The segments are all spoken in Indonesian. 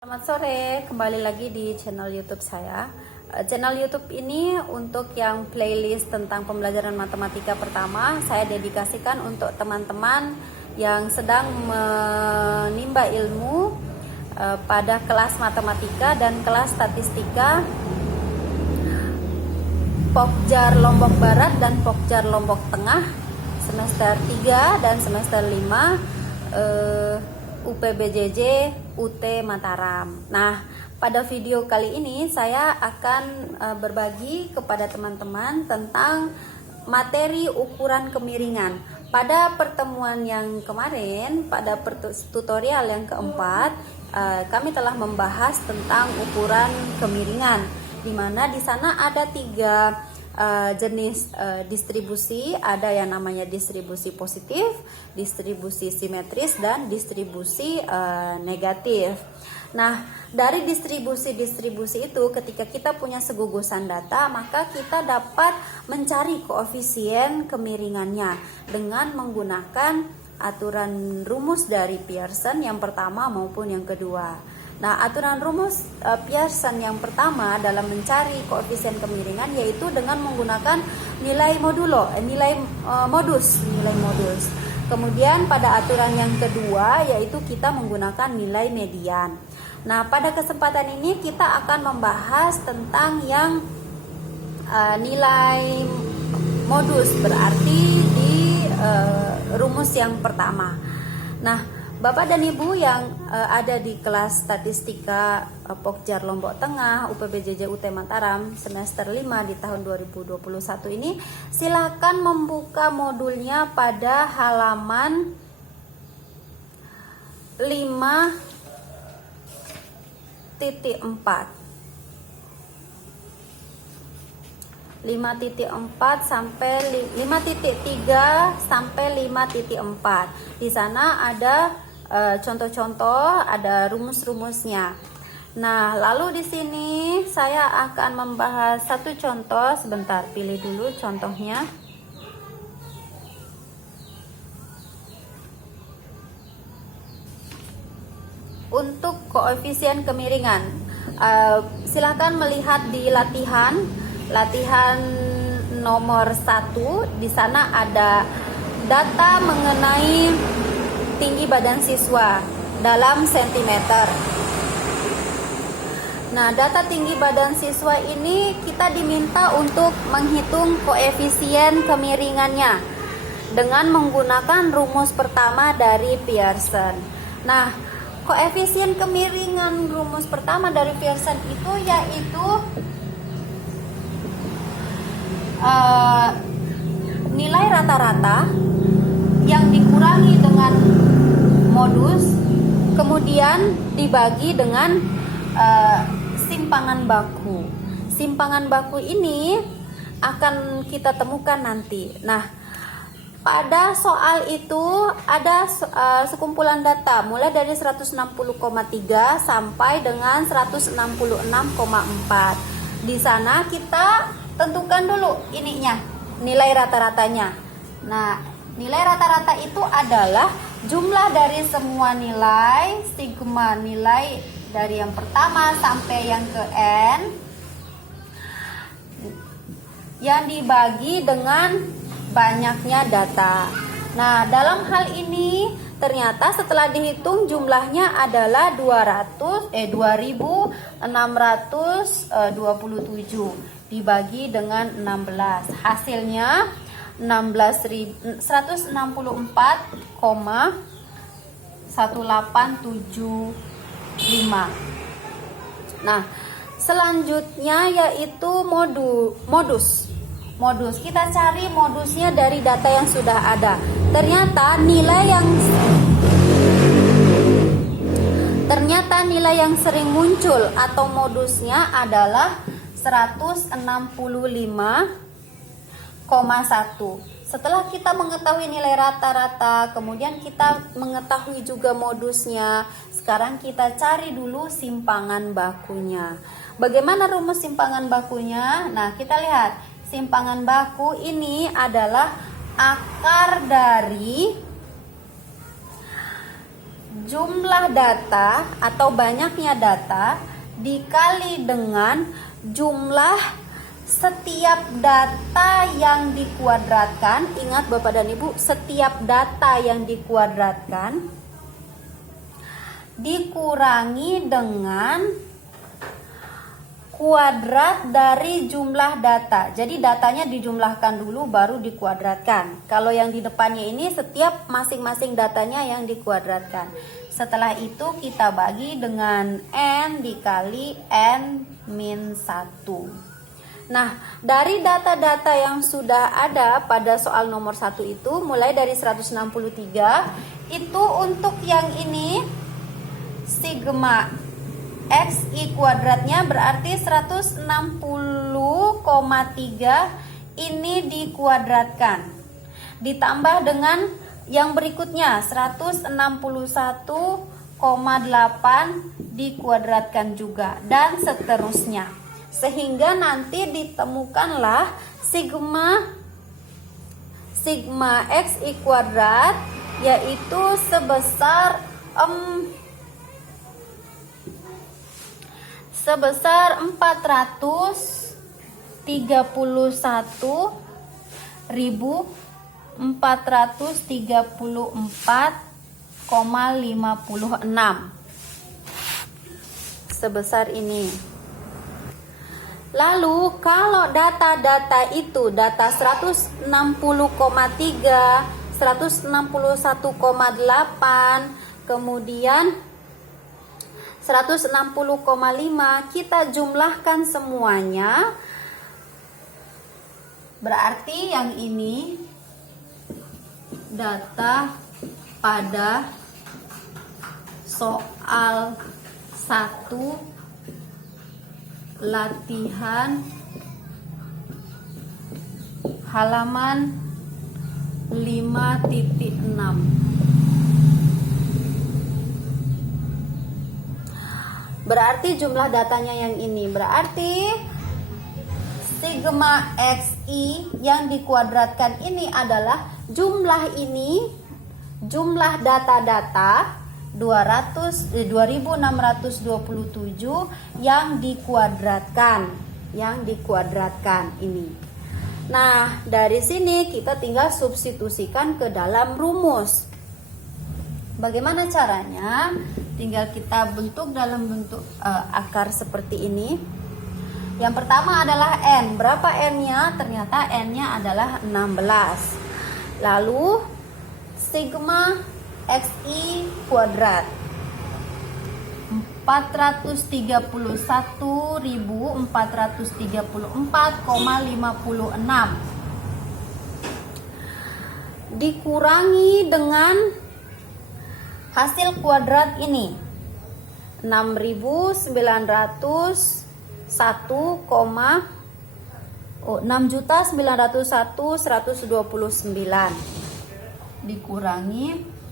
Selamat sore, kembali lagi di channel YouTube saya. Channel YouTube ini untuk yang playlist tentang pembelajaran matematika pertama, saya dedikasikan untuk teman-teman yang sedang menimba ilmu pada kelas matematika dan kelas statistika Pokjar Lombok Barat dan Pokjar Lombok Tengah semester 3 dan semester 5 UPBJJ UT Mataram. Nah, pada video kali ini saya akan berbagi kepada teman-teman tentang materi ukuran kemiringan. Pada pertemuan yang kemarin, pada tutorial yang keempat, kami telah membahas tentang ukuran kemiringan, di mana di sana ada tiga jenis distribusi. Ada yang namanya distribusi positif, distribusi simetris, dan distribusi negatif. Nah, dari distribusi-distribusi itu, ketika kita punya segugusan data, maka kita dapat mencari koefisien kemiringannya dengan menggunakan aturan rumus dari Pearson yang pertama maupun yang kedua. Nah, aturan rumus Pearson yang pertama dalam mencari koefisien kemiringan yaitu dengan menggunakan nilai modus. Kemudian pada aturan yang kedua yaitu kita menggunakan nilai median. Nah, pada kesempatan ini kita akan membahas tentang yang nilai modus, berarti di rumus yang pertama. Nah, Bapak dan Ibu yang ada di kelas statistika Pokjar Lombok Tengah UPBJJ UT Mataram semester 5 di tahun 2021 ini, silakan membuka modulnya pada halaman 5.4 sampai 5.3 sampai 5.4. Di sana ada contoh-contoh, ada rumus-rumusnya. Nah, lalu di sini saya akan membahas satu contoh. Sebentar, pilih dulu contohnya. Untuk koefisien kemiringan, silakan melihat di latihan nomor 1. Di sana ada data mengenai tinggi badan siswa dalam sentimeter. Nah, data tinggi badan siswa ini kita diminta untuk menghitung koefisien kemiringannya dengan menggunakan rumus pertama dari Pearson. Nah, koefisien kemiringan rumus pertama dari Pearson itu yaitu nilai rata-rata yang dikurangi dengan modus, kemudian dibagi dengan simpangan baku. Simpangan baku ini akan kita temukan nanti. Nah, pada soal itu ada sekumpulan data mulai dari 160,3 sampai dengan 166,4. Di sana kita tentukan dulu ininya, nilai rata-ratanya. Nah, nilai rata-rata itu adalah jumlah dari semua nilai, sigma nilai dari yang pertama sampai yang ke n, yang dibagi dengan banyaknya data. Nah, dalam hal ini ternyata setelah dihitung jumlahnya adalah 2627 dibagi dengan 16. Hasilnya 164,1875. Nah, selanjutnya yaitu modus. Kita cari modusnya dari data yang sudah ada. Ternyata nilai yang sering muncul atau modusnya adalah 165,1. Setelah kita mengetahui nilai rata-rata, kemudian kita mengetahui juga modusnya, sekarang kita cari dulu simpangan bakunya. Bagaimana rumus simpangan bakunya? Nah, kita lihat. Simpangan baku ini adalah akar dari jumlah data atau banyaknya data dikali dengan jumlah setiap data yang dikuadratkan. Ingat Bapak dan Ibu, setiap data yang dikuadratkan dikurangi dengan kuadrat dari jumlah data. Jadi datanya dijumlahkan dulu baru dikuadratkan. Kalau yang di depannya ini setiap masing-masing datanya yang dikuadratkan. Setelah itu kita bagi dengan N dikali N-1. Nah, dari data-data yang sudah ada pada soal nomor 1 itu, mulai dari 163, itu untuk yang ini sigma XI kuadratnya berarti 160,3 ini dikuadratkan. Ditambah dengan yang berikutnya 161,8 dikuadratkan juga, dan seterusnya. Sehingga nanti ditemukanlah sigma XI kuadrat, yaitu sebesar 434,56 sebesar ini. Lalu kalau data-data itu, data 160,3, 161,8, kemudian 160,5, kita jumlahkan semuanya. Berarti yang ini data pada soal 1 latihan halaman 5.6. Berarti jumlah datanya yang ini. Berarti sigma XI yang dikuadratkan ini adalah jumlah ini, jumlah data-data 2627 yang dikuadratkan, ini. Nah, dari sini kita tinggal substitusikan ke dalam rumus. Bagaimana caranya? Tinggal kita bentuk dalam bentuk akar seperti ini. Yang pertama adalah N. Berapa N-nya? Ternyata N-nya adalah 16. Lalu sigma XI kuadrat 431.434,56 dikurangi dengan hasil kuadrat ini 6.901.129 dikurangi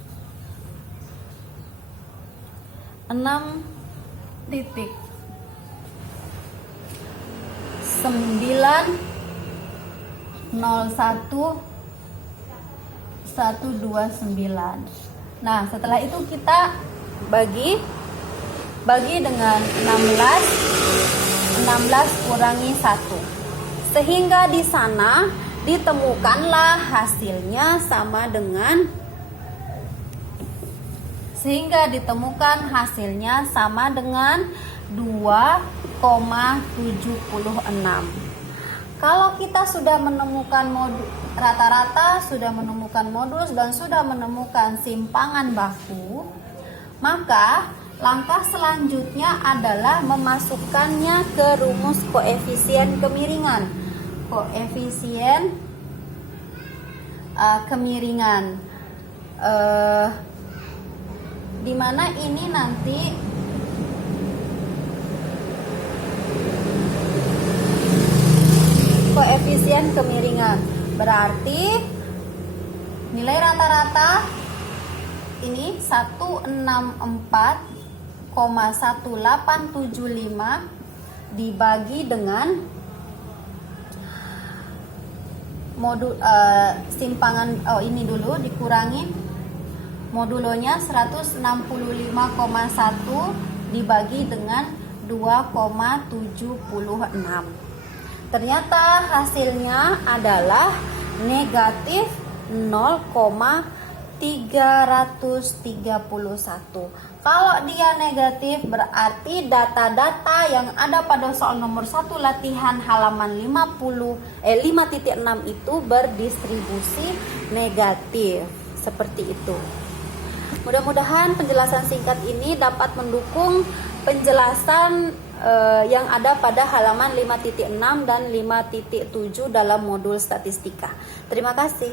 6,901.129. Nah, setelah itu kita bagi dengan 16 kurangi 1. Sehingga di sana ditemukanlah hasilnya sama dengan 2,76. Kalau kita sudah menemukan rata-rata, sudah menemukan modulus dan sudah menemukan simpangan baku, maka langkah selanjutnya adalah memasukkannya ke rumus koefisien kemiringan. Koefisien kemiringan, di mana ini nanti koefisien kemiringan berarti nilai rata-rata ini 164,1875 dibagi dengan simpangan ini dulu dikurangi Modulonya 165,1 dibagi dengan 2,76. Ternyata hasilnya adalah negatif 0,331. Kalau dia negatif berarti data-data yang ada pada soal nomor 1 latihan halaman 5.6 itu berdistribusi negatif. Seperti itu. Mudah-mudahan penjelasan singkat ini dapat mendukung penjelasan yang ada pada halaman 5.6 dan 5.7 dalam modul statistika. Terima kasih.